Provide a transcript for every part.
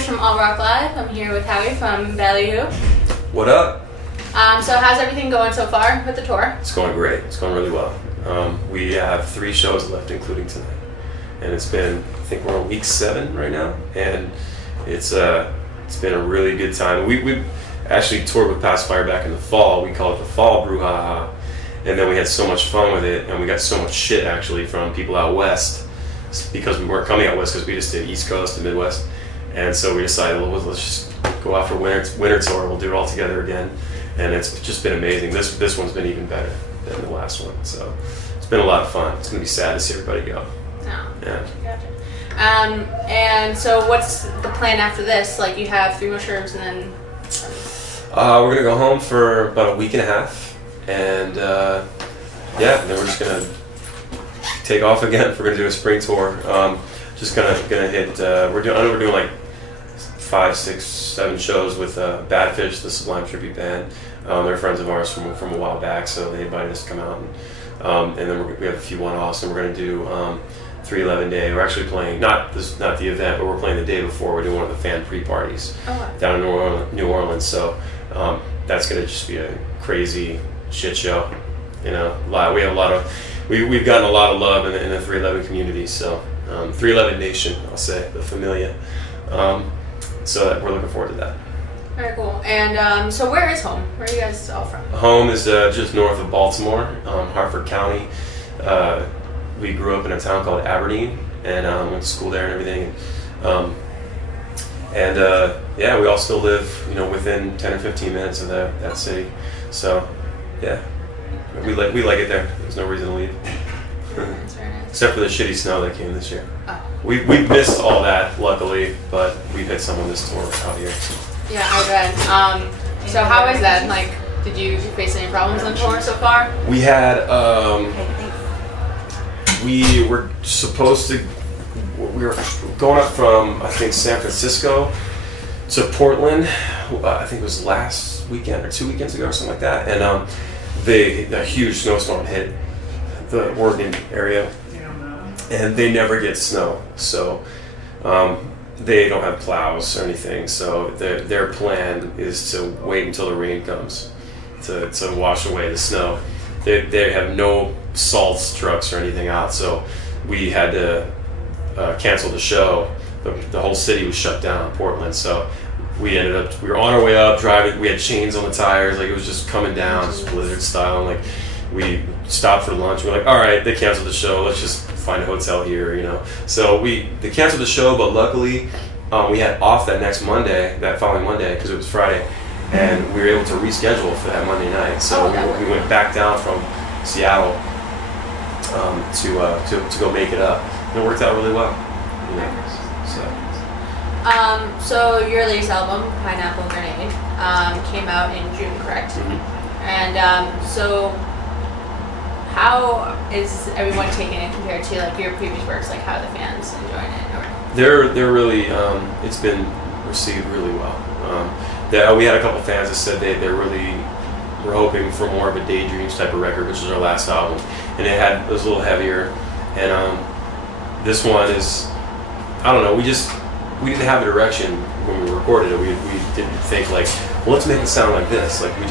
Chris from AltRockLive. I'm here with Howie from BallyHoo. What up? So how's everything going so far with the tour? It's going great. It's going really well. We have 3 shows left, including tonight, and it's been, I think we're on week 7 right now, and it's been a really good time. We actually toured with Pacifier back in the fall. We call it the Fall Brew Haha, and then we had so much fun with it, and we got so much shit actually from people out west because we weren't coming out west because we just did East Coast and Midwest, and so we decided, well, let's just go out for winter tour. We'll do it all together again, and it's just been amazing. This one's been even better than the last one, so it's been a lot of fun. It's gonna be sad to see everybody go. Oh, yeah. Gotcha. And so what's the plan after this? Like, you have 3 more shows and then... We're gonna go home for about a week and a half, and yeah, then we're just gonna take off again. We're gonna do a spring tour. Just gonna hit. We're doing like 5, 6, 7 shows with Badfish, the Sublime tribute band. They're friends of ours from a while back, so they invited us to come out, and then we have a few one-offs, and we're gonna do 311 Day. We're actually playing not the event, but we're playing the day before. We're doing one of the fan pre-parties down in New Orleans. So that's gonna just be a crazy shit show. You know, we have a lot of we've gotten a lot of love in the 311 community. So 311 Nation, I'll say, the Familia. So we're looking forward to that. Very cool. And so where is home? Where are you guys all from? Home is just north of Baltimore, Hartford County. We grew up in a town called Aberdeen, and went to school there and everything. Yeah, we all still live, within 10 or 15 minutes of that city. So, yeah, we like it there. There's no reason to leave. That's very nice. Except for the shitty snow that came this year. Oh. We missed all that, luckily, but we've hit some on this tour out here. Yeah, I bet. So how is that? Like, did you face any problems on tour so far? We had, we were going up from, I think, San Francisco to Portland, I think it was last weekend or 2 weekends ago or something like that, and a huge snowstorm hit the Oregon area, and they never get snow, so they don't have plows or anything, so their plan is to wait until the rain comes to wash away the snow. They have no salt trucks or anything out, so we had to cancel the show. The whole city was shut down in Portland, so we were on our way up driving. We had chains on the tires, like it was just coming down, just blizzard style. And like we stopped for lunch. We're like, all right, they canceled the show. Let's just find a hotel here, So they canceled the show, but luckily we had off that following Monday, because it was Friday, and we were able to reschedule for that Monday night. So we went back down from Seattle to go make it up. And it worked out really well. So your latest album, Pineapple Grenade, came out in June, correct? Mm-hmm. And so how is everyone taking it compared to like your previous works? Like, how are the fans enjoying it? Or? They're really it's been received really well. We had a couple fans that said they really were hoping for more of a Daydreams type of record, which was our last album, and it was a little heavier. And this one is, I don't know, we didn't have a direction when we recorded it. We didn't think like, well, let's make it sound like this. Like we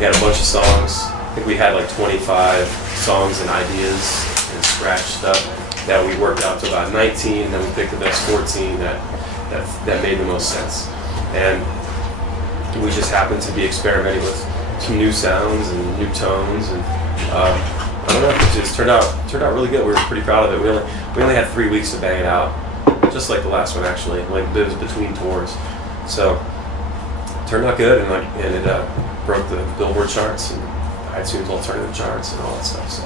had a bunch of songs. I think we had like 25 songs and ideas and scratch stuff that we worked out to about 19. Then we picked the best 14 that made the most sense. And we just happened to be experimenting with some new sounds and new tones, and I don't know, it just turned out really good. We were pretty proud of it. We only had 3 weeks to bang it out, just like the last one actually. Like it was between tours, so it turned out good, and it broke the Billboard charts and iTunes alternative charts and all that stuff. So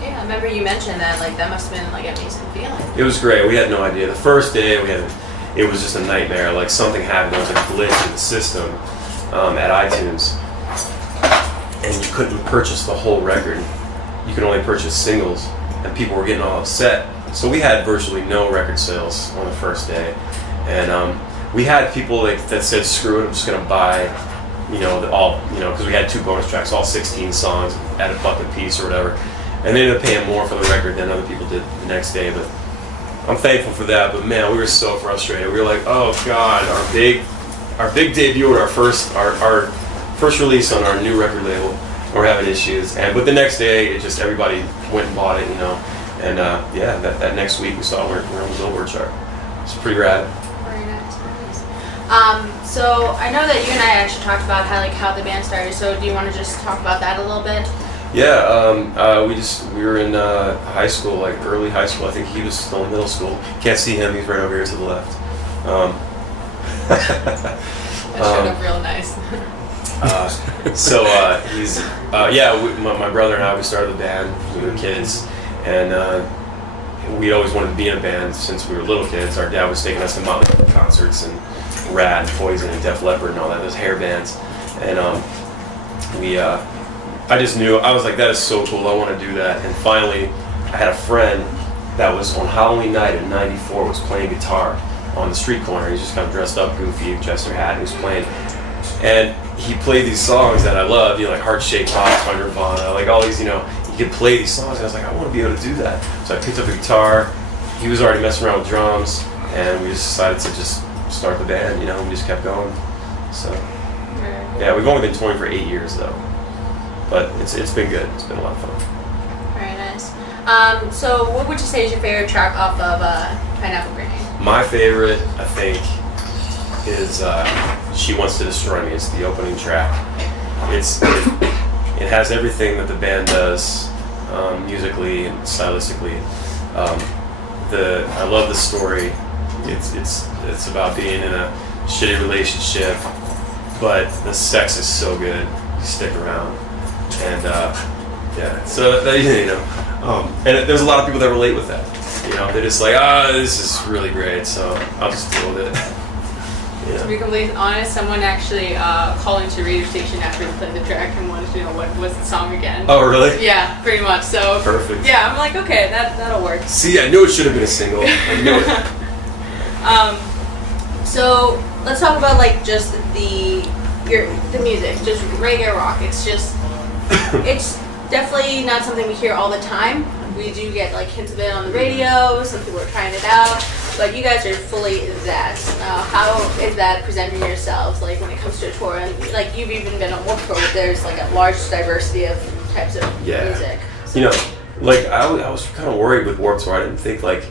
yeah, I remember you mentioned that. Like that must have been like an amazing feeling. It was great. We had no idea. The first day it was just a nightmare. Like something happened. There was a glitch in the system at iTunes, and you couldn't purchase the whole record. You could only purchase singles, and people were getting all upset. So we had virtually no record sales on the first day, and we had people that said, "Screw it, I'm just gonna buy, because we had 2 bonus tracks, all 16 songs at $1 a piece or whatever," and they ended up paying more for the record than other people did the next day. But I'm thankful for that. But man, we were so frustrated. We were like, oh god, our big debut at our first release on our new record label. We're having issues, but the next day, it just everybody went and bought it, you know. And yeah, that next week we saw we're on the Billboard chart. It's pretty rad. Very nice. So I know that you and I actually talked about how the band started. So do you want to just talk about that a little bit? Yeah, we were in high school, like early high school. I think he was still in middle school. Can't see him. He's right over here to the left. That showed up real nice. My brother and I, we started the band when we were kids, and we always wanted to be in a band since we were little kids. Our dad was taking us to Motley concerts and Rad, Poison, and Def Leppard and all that, those hair bands, and I just knew, I was like, that is so cool, I want to do that. And finally, I had a friend that was on Halloween night in '94 was playing guitar on the street corner. He's just kind of dressed up, goofy, Chester hat, and he was playing. And he played these songs that I loved, you know, like Heart Shaped Box by Nirvana, like all these, you know, he could play these songs, and I was like, I want to be able to do that. So I picked up a guitar, he was already messing around with drums, and we just decided to just start the band, you know, we just kept going. So, yeah, we've only been touring for 8 years, though. But it's been good, it's been a lot of fun. Very nice. So what would you say is your favorite track off of Pineapple Grenade? My favorite, I think, is She Wants to Destroy Me. It's the opening track. It has everything that the band does musically and stylistically. I love the story. It's about being in a shitty relationship, but the sex is so good. You stick around, and yeah. So you know, and there's a lot of people that relate with that. You know, they're just like, this is really great, so I'll just deal with it. Yeah. To be completely honest, someone actually called into radio station after we played the track and wanted to know what was the song again. Oh, really? Yeah, pretty much. So perfect. Yeah, I'm like, okay, that'll work. See, I knew it should have been a single. I knew it. So let's talk about like just the music, just reggae rock. It's just it's definitely not something we hear all the time. We do get like hints of it on the radio. Some people are trying it out, but you guys are fully that. How is that presenting yourselves like when it comes to a tour? And like you've even been on Warped Tour, where there's like a large diversity of types of music. So. You know, like I was kind of worried with Warped Tour. I didn't think like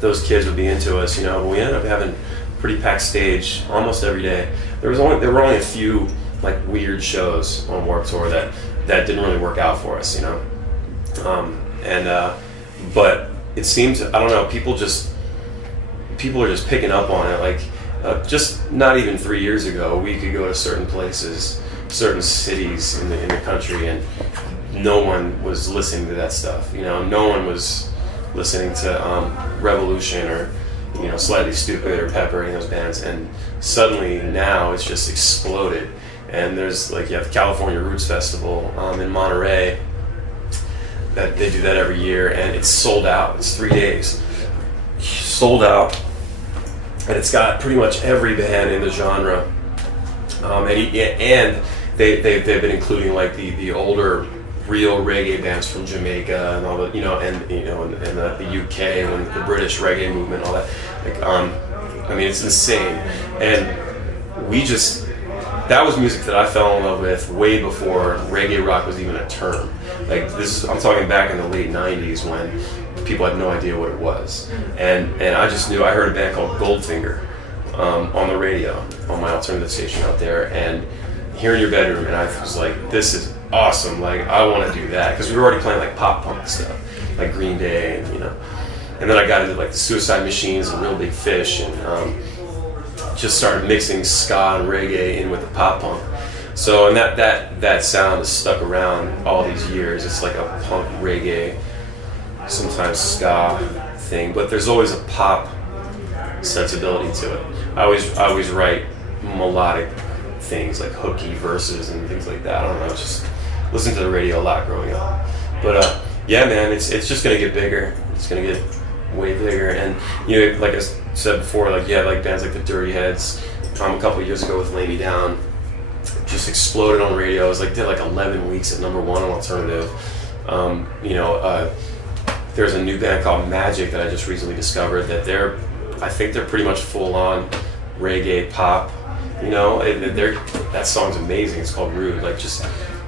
those kids would be into us. You know, but we ended up having pretty packed stage almost every day. There were only a few like weird shows on Warped Tour that didn't really work out for us. You know. But it seems, I don't know, people are just picking up on it. Like, just not even 3 years ago, we could go to certain places, certain cities in the country, and no one was listening to that stuff. You know, no one was listening to Revolution or, you know, Slightly Stupid or Pepper, any of those bands. And suddenly now it's just exploded. And there's like, you have the California Roots Festival in Monterey. That they do that every year, and it's sold out. It's 3 days, sold out, and it's got pretty much every band in the genre. And they've been including like the older real reggae bands from Jamaica and all the and the UK and the British reggae movement, all that. Like I mean, it's insane, and that was music that I fell in love with way before reggae rock was even a term. Like I'm talking back in the late '90s when people had no idea what it was, and I just knew. I heard a band called Goldfinger on the radio on my alternative station out there, and Here in Your Bedroom, and I was like, this is awesome. Like I want to do that because we were already playing like pop punk stuff, like Green Day, and and then I got into like the Suicide Machines and Real Big Fish, and just started mixing ska and reggae in with the pop punk. So, and that sound has stuck around all these years. It's like a punk reggae, sometimes ska thing, but there's always a pop sensibility to it. I always write melodic things like hooky verses and things like that. I don't know, just listen to the radio a lot growing up. But yeah, man, it's just gonna get bigger. It's gonna get way bigger, and like I said before, like like bands like the Dirty Heads. A couple of years ago with Lay Me Down, just exploded on radio. It was like did like 11 weeks at #1 on alternative. there's a new band called Magic that I just recently discovered that I think they're pretty much full on reggae pop. You know, that song's amazing. It's called Rude. Like, just,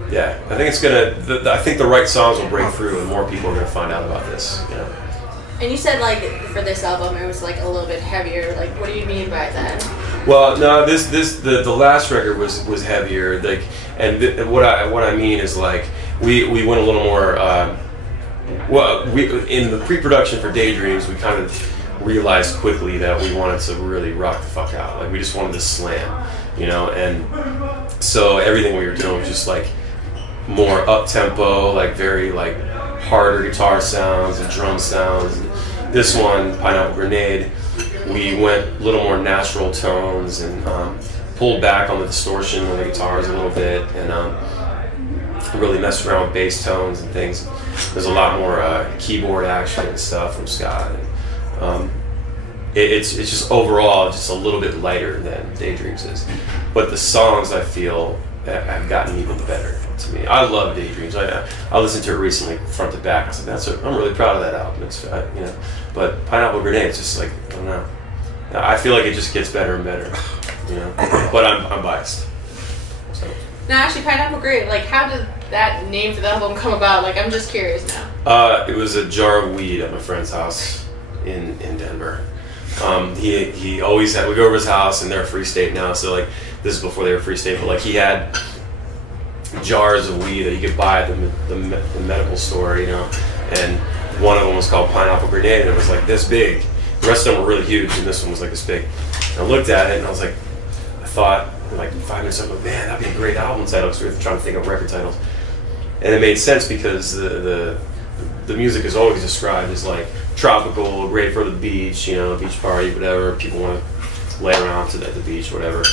yeah. I think it's I think the right songs will break through, and more people are gonna find out about this. You know. And you said like for this album it was like a little bit heavier. Like, what do you mean by that? Well, no, the last record was heavier. Like, and what I mean is like we went a little more. In the pre-production for Daydreams, we kind of realized quickly that we wanted to really rock the fuck out. Like, we just wanted to slam, you know. And so everything we were doing was just like more up tempo, like very like harder guitar sounds and drum sounds. And this one, Pineapple Grenade, we went a little more natural tones and pulled back on the distortion on the guitars a little bit, and really messed around with bass tones and things. There's a lot more keyboard action and stuff from Scott. And, it's just overall just a little bit lighter than Daydreams is. But the songs, I feel, have gotten even better to me. I love Daydreams. I listened to it recently front to back. I said, I'm really proud of that album. It's, you know. But Pineapple Grenade, it's just like, I don't know. I feel like it just gets better and better, you know. But I'm biased. So. Now, actually, Pineapple Grenade, like, how did that name for the album come about? Like, I'm just curious now. It was a jar of weed at my friend's house in Denver. He always had, we go over his house, and they're a Free State now, so like this is before they were Free State, but like he had jars of weed that you could buy at the medical store, you know, and one of them was called Pineapple Grenade, and it was like this big. The rest of them were really huge, and this one was like this big. And I looked at it, and I was like, I thought like 5 minutes ago, man, that'd be a great album title, because we were trying to think of record titles. And it made sense because the music is always described as like tropical, great for the beach, you know, beach party, whatever. People want to lay around at the beach, whatever.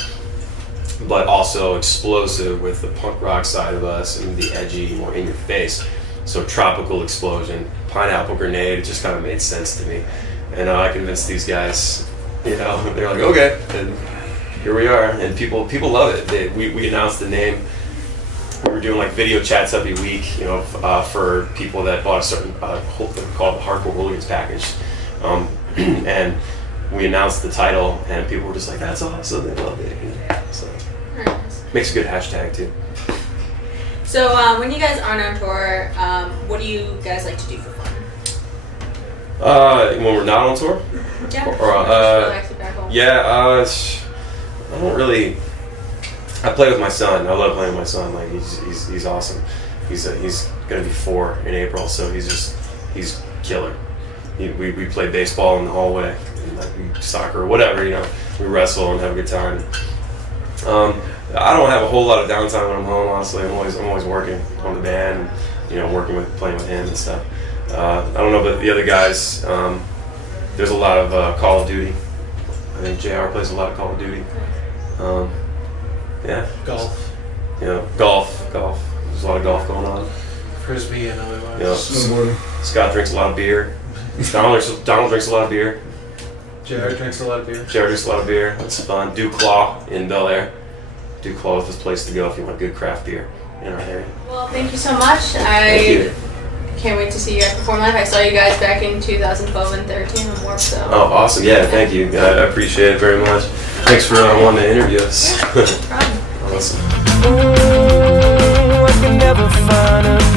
But also explosive with the punk rock side of us and the edgy, more in your face. So tropical explosion, Pineapple Grenade, it just kind of made sense to me. And I convinced these guys, you know, they're like, okay, and here we are. And people love it. We announced the name. We were doing like video chats every week, you know, for people that bought a certain called the Hardcore Hooligans package, and we announced the title, and people were just like, "That's awesome!" They loved it. You know? So makes a good hashtag too. So when you guys aren't on tour, what do you guys like to do for fun? When we're not on tour, yeah, I don't really. I play with my son. I love playing with my son. Like he's awesome. He's gonna be 4 in April, so he's killer. We play baseball in the hallway, and like soccer, whatever, you know. We wrestle and have a good time. I don't have a whole lot of downtime when I'm home. Honestly, I'm always working on the band, and, you know, playing with him and stuff. I don't know about the other guys. There's a lot of Call of Duty. I think JR plays a lot of Call of Duty. Yeah. Golf. Yeah, golf. There's a lot of golf going on. Frisbee and other ones. Yeah. Scott drinks a lot of beer. Donald drinks a lot of beer. JR drinks a lot of beer. JR drinks a lot of beer. That's fun. Claw in Bel Air. Claw is the place to go if you want good craft beer in our area. Well, thank you so much. Thank you. Can't wait to see you guys perform live. I saw you guys back in 2012 and 13 on Warp, so. Oh, awesome. Yeah, thank you. I appreciate it very much. Thanks for wanting to interview us. No problem. Awesome. I can never find a